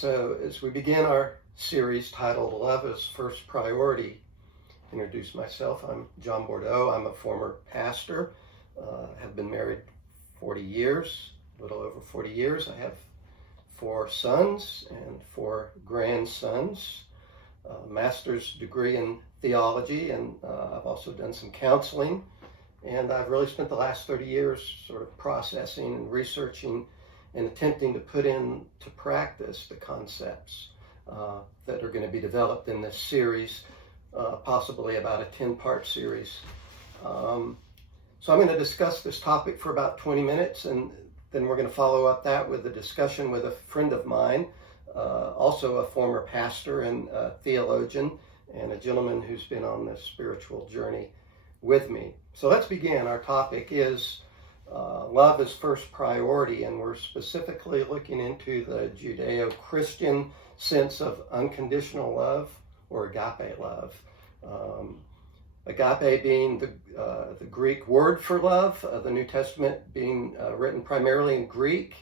So as we begin our series titled Love is First Priority, introduce myself. I'm John Bordeaux. I'm a former pastor. Have been married 40 years, a little over 40 years. I have 4 sons and 4 grandsons. Master's degree in theology, and I've also done some counseling. And I've really spent the last 30 years sort of processing and researching and attempting to put into practice the concepts that are going to be developed in this series, possibly about a 10-part series. So I'm going to discuss this topic for about 20 minutes, and then we're going to follow up that with a discussion with a friend of mine, also a former pastor and theologian, and a gentleman who's been on this spiritual journey with me. So let's begin. Our topic is love is first priority, and we're specifically looking into the Judeo-Christian sense of unconditional love or agape love. Agape being the Greek word for love, the New Testament being written primarily in Greek,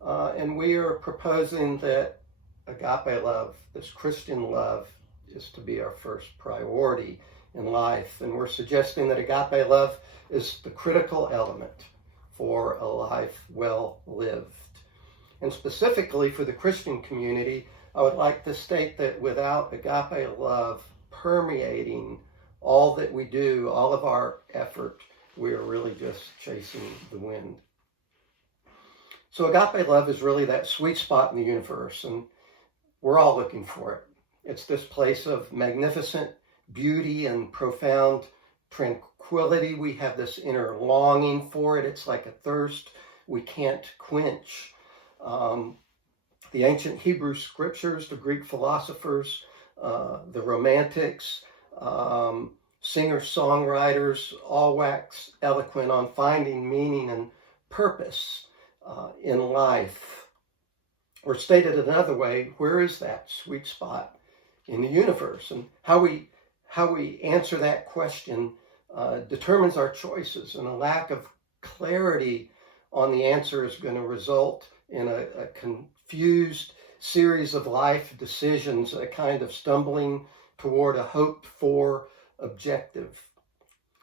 and we are proposing that agape love, this Christian love, is to be our first priority in life. And we're suggesting that agape love is the critical element for a life well lived. And specifically for the Christian community, I would like to state that without agape love permeating all that we do, all of our effort, we are really just chasing the wind. So agape love is really that sweet spot in the universe, and we're all looking for it. It's this place of magnificent beauty and profound tranquility. We have this inner longing for it. It's like a thirst we can't quench. The ancient Hebrew scriptures, the Greek philosophers, the romantics, singer-songwriters all wax eloquent on finding meaning and purpose in life. Or stated another way, where is that sweet spot in the universe? And how we answer that question determines our choices, and a lack of clarity on the answer is going to result in a confused series of life decisions, a kind of stumbling toward a hoped-for objective.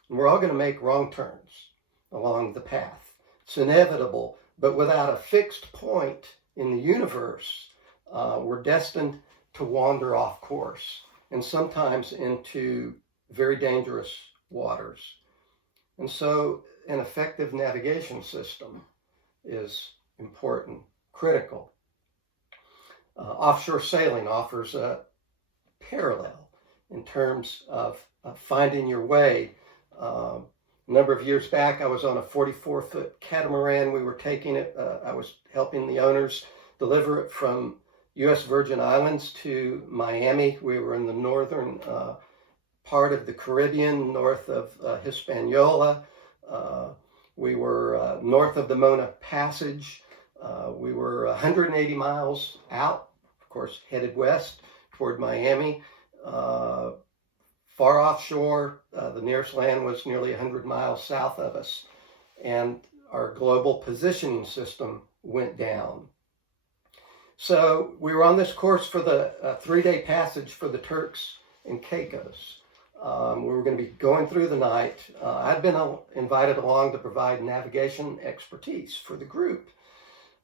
And we're all going to make wrong turns along the path. It's inevitable, but without a fixed point in the universe, we're destined to wander off course, and sometimes into very dangerous waters. And so an effective navigation system is important, critical. Offshore sailing offers a parallel in terms of finding your way. A number of years back, I was on a 44-foot catamaran. We were taking it, I was helping the owners deliver it from U.S. Virgin Islands to Miami. We were in the northern part of the Caribbean, north of Hispaniola. We were north of the Mona Passage. We were 180 miles out, of course, headed west toward Miami. Far offshore, the nearest land was nearly 100 miles south of us, and our global positioning system went down. So we were on this course for the 3-day passage for the Turks and Caicos. We were going to be going through the night. I'd been invited along to provide navigation expertise for the group.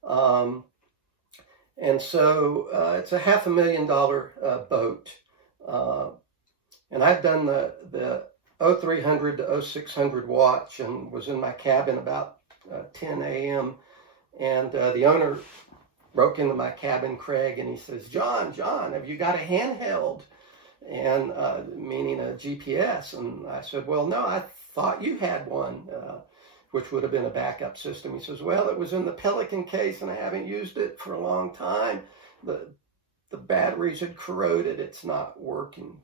And so it's a $500,000 boat. And I'd done the 0300 to 0600 watch and was in my cabin about 10 a.m. And the owner broke into my cabin, Craig, and he says, John, have you got a handheld? And meaning a GPS. And I said, well, no, I thought you had one, which would have been a backup system. He says, well, it was in the Pelican case and I haven't used it for a long time. The batteries had corroded. It's not working.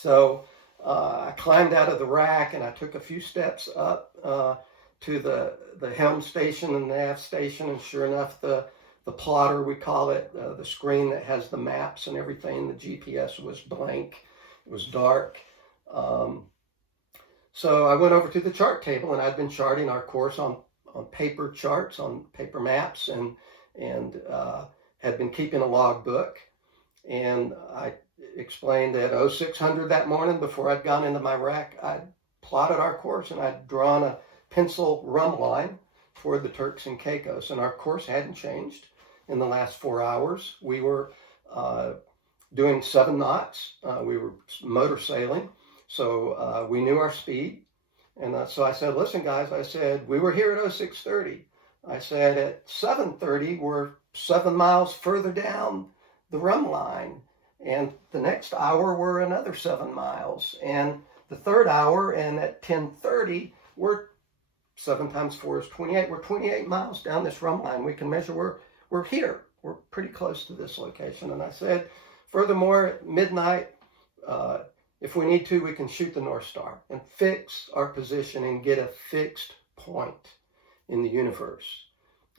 So I climbed out of the rack and I took a few steps up to the helm station and nav station, and sure enough, the plotter, we call it, the screen that has the maps and everything, the GPS was blank. It was dark. So I went over to the chart table, and I'd been charting our course on paper charts, on paper maps, and had been keeping a log book, and I explained that 0600 that morning, before I'd gone into my rack, I'd plotted our course and I'd drawn a pencil rum line for the Turks and Caicos, and our course hadn't changed in the last 4 hours. We were doing 7 knots. We were motor sailing, so we knew our speed. And so I said, listen, guys, I said, we were here at 0630. I said, at 7:30, we're 7 miles further down the rum line. And the next hour, we're another 7 miles. And the third hour, and at 10:30, we're 7 times 4 is 28. We're 28 miles down this rum line. We can measure we're here. We're pretty close to this location. And I said, furthermore, at midnight, if we need to, we can shoot the North Star and fix our position and get a fixed point in the universe.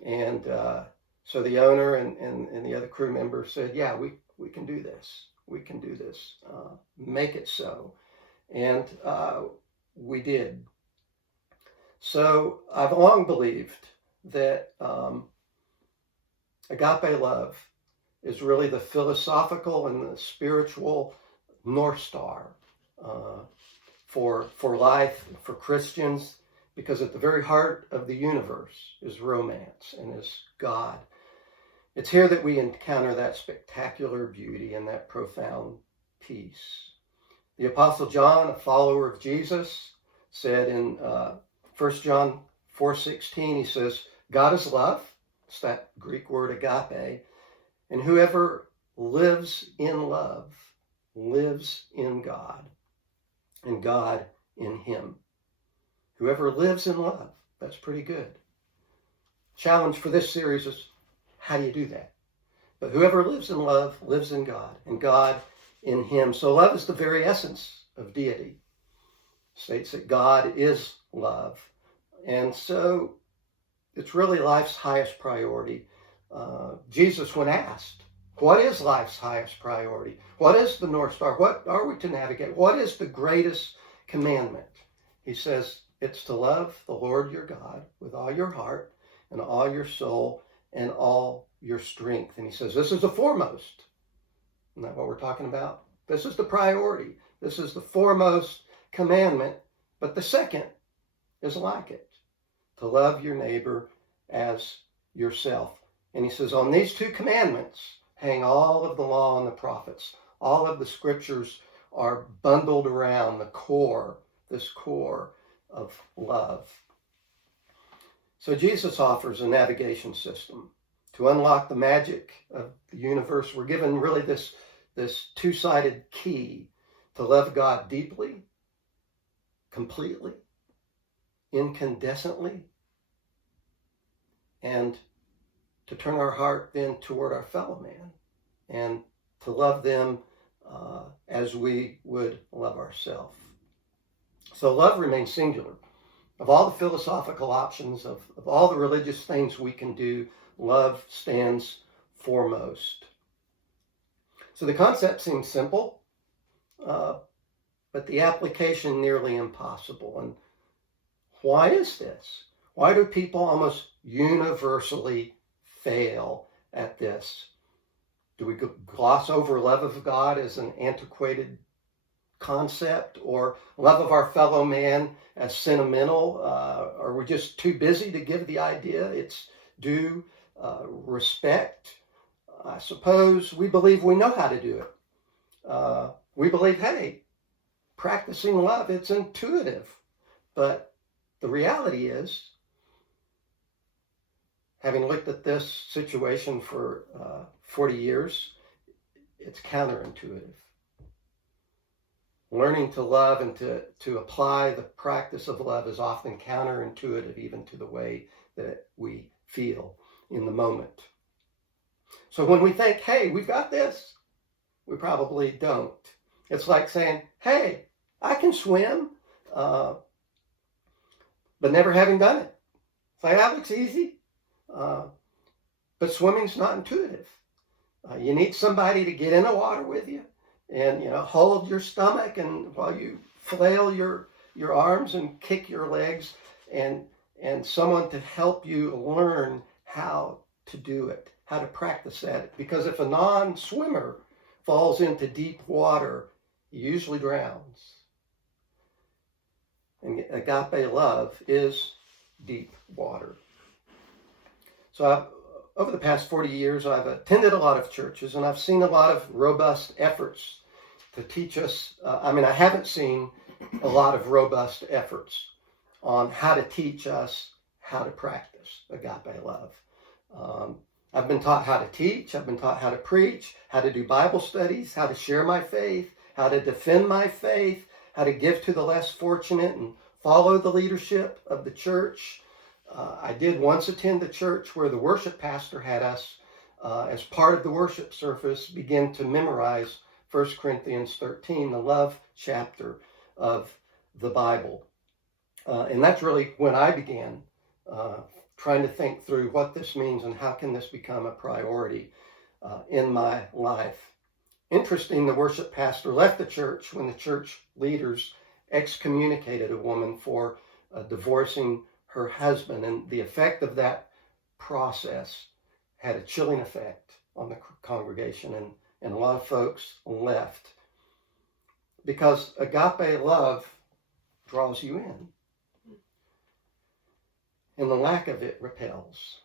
And so the owner and the other crew members said, yeah, we can do this. We can do this. Make it so. And we did. So I've long believed that agape love is really the philosophical and the spiritual North Star for life, for Christians, because at the very heart of the universe is romance and is God. It's here that we encounter that spectacular beauty and that profound peace. The Apostle John, a follower of Jesus, said in 1 John 4:16, he says, God is love. It's that Greek word agape. And whoever lives in love lives in God, and God in him. Whoever lives in love, that's pretty good. Challenge for this series is, how do you do that? But whoever lives in love lives in God, and God in him. So love is the very essence of deity. It states that God is love. And so it's really life's highest priority. Jesus, when asked, what is life's highest priority? What is the North Star? What are we to navigate? What is the greatest commandment? He says, it's to love the Lord your God with all your heart and all your soul and all your strength. And he says, this is the foremost. Isn't that what we're talking about? This is the priority. This is the foremost commandment. But the second is like it, to love your neighbor as yourself. And he says, on these 2 commandments hang all of the law and the prophets. All of the scriptures are bundled around the core, this core of love. So Jesus offers a navigation system to unlock the magic of the universe. We're given really this 2-sided key to love God deeply, completely, incandescently, and to turn our heart then toward our fellow man and to love them as we would love ourselves. So love remains singular. Of all the philosophical options, of all the religious things we can do, love stands foremost. So the concept seems simple, but the application nearly impossible. And why is this? Why do people almost universally fail at this? Do we gloss over love of God as an antiquated concept, or love of our fellow man as sentimental? Are we just too busy to give the idea its due respect? I suppose we believe we know how to do it. We believe, hey, practicing love, it's intuitive. But the reality is, having looked at this situation for 40 years, it's counterintuitive. Learning to love and to apply the practice of love is often counterintuitive, even to the way that we feel in the moment. So when we think, hey, we've got this, we probably don't. It's like saying, hey, I can swim, but never having done it. It's like, that looks easy. But swimming's not intuitive. You need somebody to get in the water with you and, hold your stomach, and while you flail your arms and kick your legs, and someone to help you learn how to do it. how to practice that. Because if a non-swimmer falls into deep water, he usually drowns. And agape love is deep water. So over the past 40 years, I've attended a lot of churches, and I've seen a lot of robust efforts to teach us. I haven't seen a lot of robust efforts on how to teach us how to practice agape love. I've been taught how to teach. I've been taught how to preach, how to do Bible studies, how to share my faith, how to defend my faith, how to give to the less fortunate and follow the leadership of the church. I did once attend a church where the worship pastor had us, as part of the worship service, begin to memorize 1 Corinthians 13, the love chapter of the Bible. And that's really when I began trying to think through what this means and how can this become a priority in my life. Interesting, the worship pastor left the church when the church leaders excommunicated a woman for divorcing her husband, and the effect of that process had a chilling effect on the congregation, and a lot of folks left because agape love draws you in, and the lack of it repels.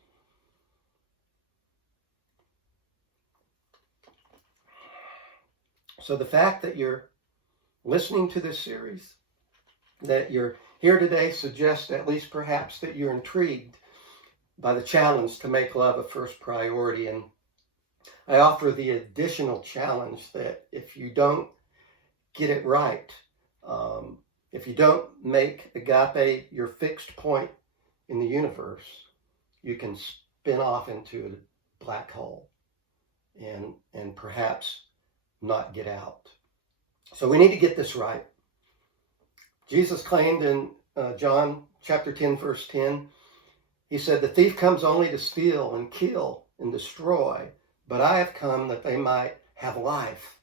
So the fact that you're listening to this series, that you're here today, suggests at least perhaps that you're intrigued by the challenge to make love a first priority. And I offer the additional challenge that if you don't get it right, if you don't make agape your fixed point in the universe, you can spin off into a black hole and perhaps not get out. So we need to get this right. Jesus claimed in John chapter 10, verse 10, he said, "The thief comes only to steal and kill and destroy, but I have come that they might have life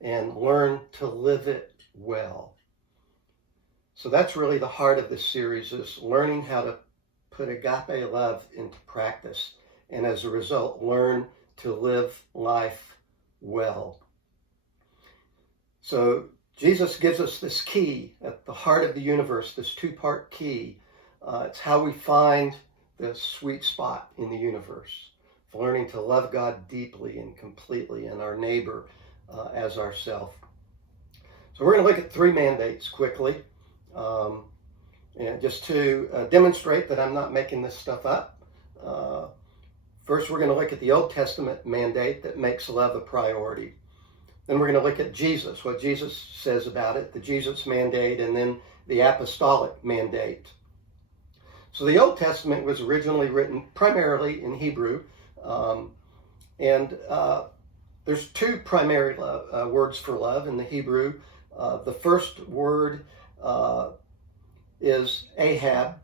and learn to live it well." So that's really the heart of this series, is learning how to put agape love into practice, and as a result, learn to live life well. So Jesus gives us this key at the heart of the universe, this two-part key. It's how we find the sweet spot in the universe, learning to love God deeply and completely and our neighbor as ourself. So we're going to look at 3 mandates quickly, and just to demonstrate that I'm not making this stuff up. First, we're going to look at the Old Testament mandate that makes love a priority. Then we're going to look at Jesus, what Jesus says about it, the Jesus mandate, and then the apostolic mandate. So the Old Testament was originally written primarily in Hebrew, and there's 2 primary words for love in the Hebrew. The first word is ahab,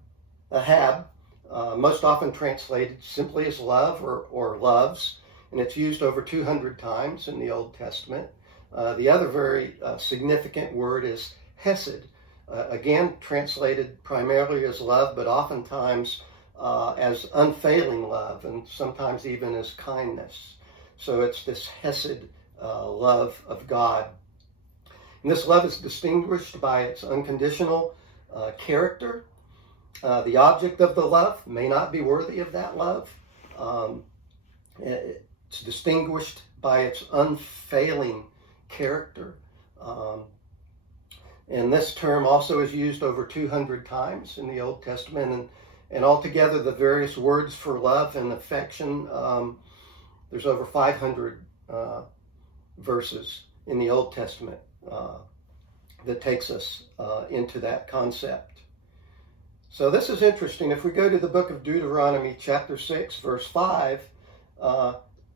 most often translated simply as love or loves, and it's used over 200 times in the Old Testament. The other very significant word is hesed, again translated primarily as love, but oftentimes as unfailing love, and sometimes even as kindness. So it's this hesed love of God. And this love is distinguished by its unconditional character. The object of the love may not be worthy of that love. It's distinguished by its unfailing character. And this term also is used over 200 times in the Old Testament. And altogether, the various words for love and affection, there's over 500 verses in the Old Testament that takes us into that concept. So this is interesting. If we go to the book of Deuteronomy, chapter 6, verse 5,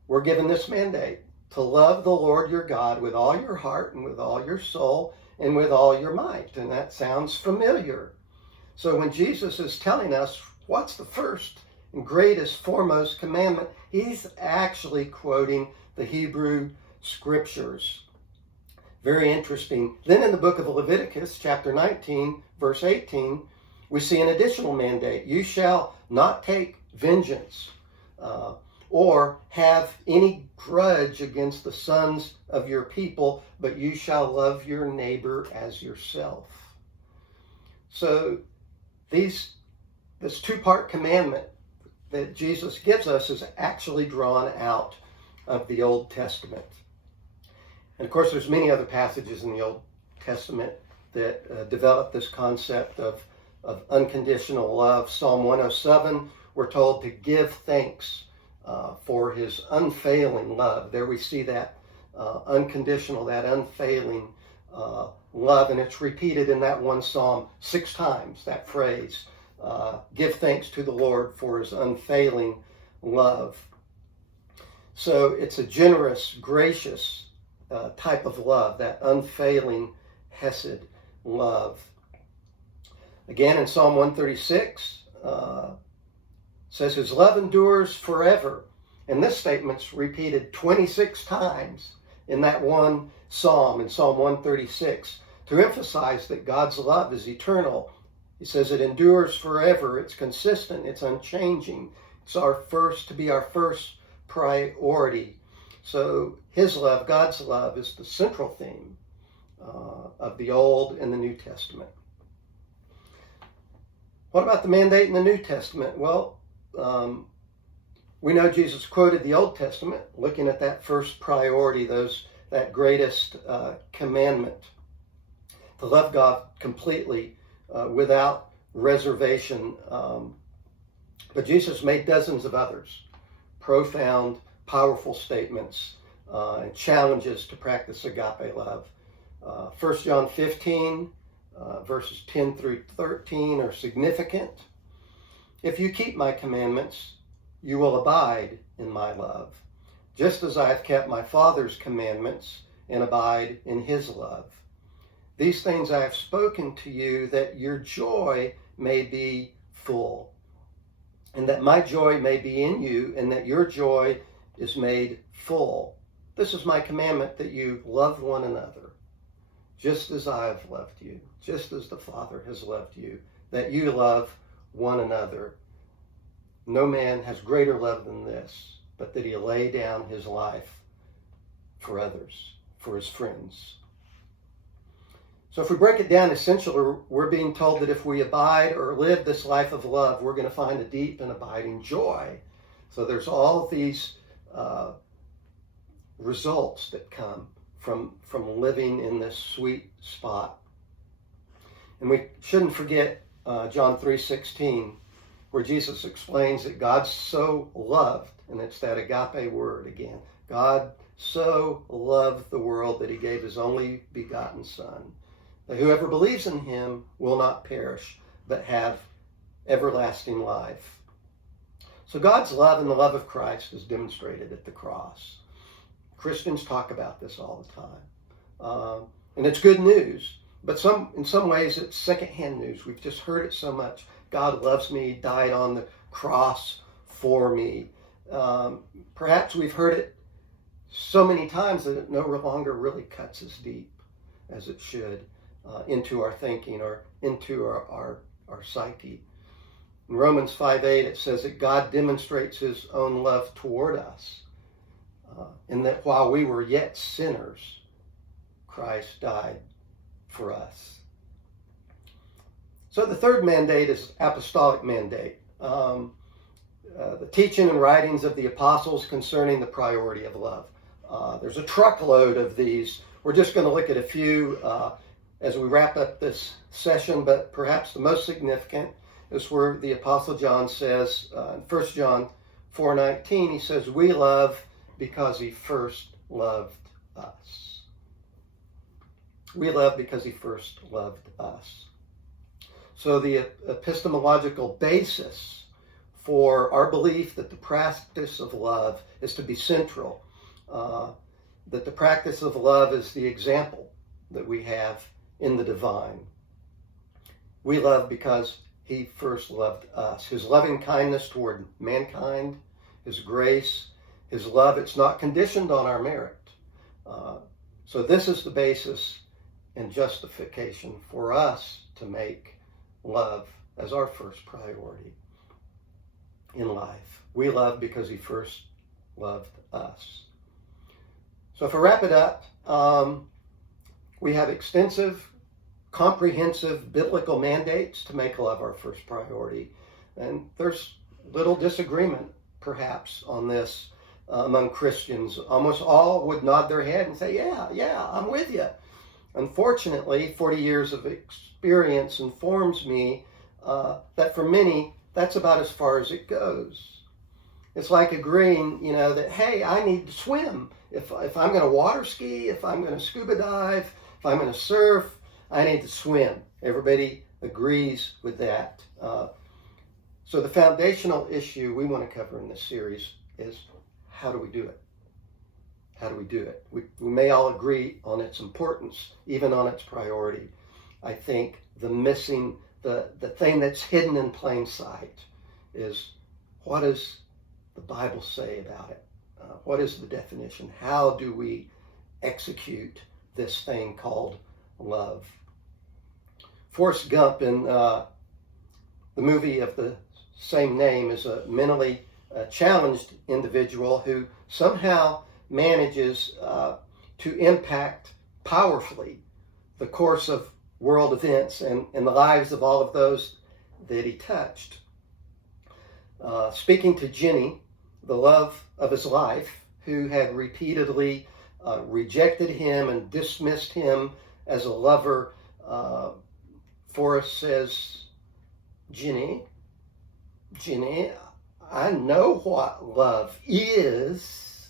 we're given this mandate: to love the Lord your God with all your heart and with all your soul and with all your might. And that sounds familiar. So when Jesus is telling us what's the first and greatest, foremost commandment, he's actually quoting the Hebrew scriptures. Very interesting. Then in the book of Leviticus, chapter 19, verse 18, we see an additional mandate: you shall not take vengeance. or have any grudge against the sons of your people, but you shall love your neighbor as yourself. So this two-part commandment that Jesus gives us is actually drawn out of the Old Testament. And of course, there's many other passages in the Old Testament that develop this concept of unconditional love. Psalm 107, we're told to give thanks for his unfailing love. There we see that unconditional, that unfailing love, and it's repeated in that one psalm 6 times, that phrase, give thanks to the Lord for his unfailing love. So it's a generous, gracious type of love, that unfailing Hesed love. Again, in Psalm 136, says his love endures forever. And this statement's repeated 26 times in that one psalm, in Psalm 136, to emphasize that God's love is eternal. He says it endures forever, it's consistent, it's unchanging. It's to be our first priority. So his love, God's love, is the central theme of the Old and the New Testament. What about the mandate in the New Testament? Well, we know Jesus quoted the Old Testament, looking at that first priority, that greatest commandment, to love God completely, without reservation. But Jesus made dozens of others, profound, powerful statements and challenges to practice agape love. 1 John 15, verses 10 through 13 are significant. If you keep my commandments, you will abide in my love, just as I have kept my Father's commandments and abide in his love. These things I have spoken to you, that your joy may be full, and that my joy may be in you, and that your joy is made full. This is my commandment, that you love one another, just as I have loved you, just as the Father has loved you, that you love one another. No man has greater love than this, but that he lay down his life for others, for his friends. So if we break it down, essentially, we're being told that if we abide or live this life of love, we're going to find a deep and abiding joy. So there's all of these results that come from living in this sweet spot. And we shouldn't forget John 3:16, where Jesus explains that God so loved, and it's that agape word again, God so loved the world that he gave his only begotten Son, that whoever believes in him will not perish, but have everlasting life. So God's love and the love of Christ is demonstrated at the cross. Christians talk about this all the time. And it's good news, but in some ways it's secondhand news. We've just heard it so much. God loves me, died on the cross for me. Perhaps we've heard it so many times that it no longer really cuts as deep as it should into our thinking or into our psyche. In Romans 5:8, it says that God demonstrates his own love toward us, and that while we were yet sinners, Christ died for us. So the third mandate is apostolic mandate. The teaching and writings of the apostles concerning the priority of love. There's a truckload of these. We're just going to look at a few as we wrap up this session, but perhaps the most significant is where the Apostle John says, in 1 John 4:19, he says, we love because he first loved us. We love because he first loved us. So the epistemological basis for our belief that the practice of love is to be central, that the practice of love is the example that we have in the divine. We love because he first loved us. His loving kindness toward mankind, his grace, his love, it's not conditioned on our merit. So this is the basis and justification for us to make love as our first priority in life. We love because he first loved us. So if I wrap it up, we have extensive, comprehensive biblical mandates to make love our first priority. And there's little disagreement, perhaps, on this among Christians. Almost all would nod their head and say, yeah, I'm with you. Unfortunately, 40 years of experience informs me that for many, that's about as far as it goes. It's like agreeing, that, hey, I need to swim. If I'm going to water ski, if I'm going to scuba dive, if I'm going to surf, I need to swim. Everybody agrees with that. So the foundational issue we want to cover in this series is, how do we do it? How do we do it? We may all agree on its importance, even on its priority. I think the thing that's hidden in plain sight is, what does the Bible say about it? What is the definition? How do we execute this thing called love? Forrest Gump, in the movie of the same name, is a mentally challenged individual who somehow manages to impact powerfully the course of world events and the lives of all of those that he touched. Speaking to Jenny, the love of his life, who had repeatedly rejected him and dismissed him as a lover, Forrest says, Jenny, I know what love is.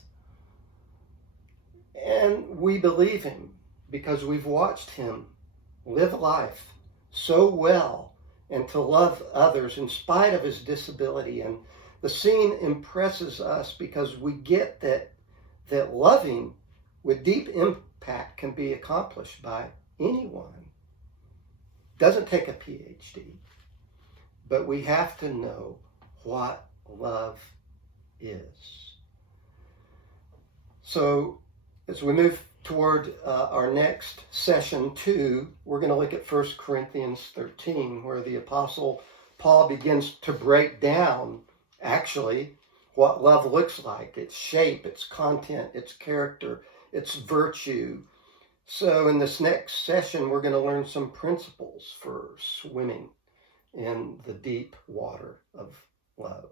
And we believe him because we've watched him live life so well and to love others in spite of his disability. And the scene impresses us because we get that loving with deep impact can be accomplished by anyone. Doesn't take a PhD, but we have to know what love is. So as we move toward our next session 2, we're going to look at 1 Corinthians 13, where the Apostle Paul begins to break down actually what love looks like, its shape, its content, its character, its virtue. So in this next session, we're going to learn some principles for swimming in the deep water of love.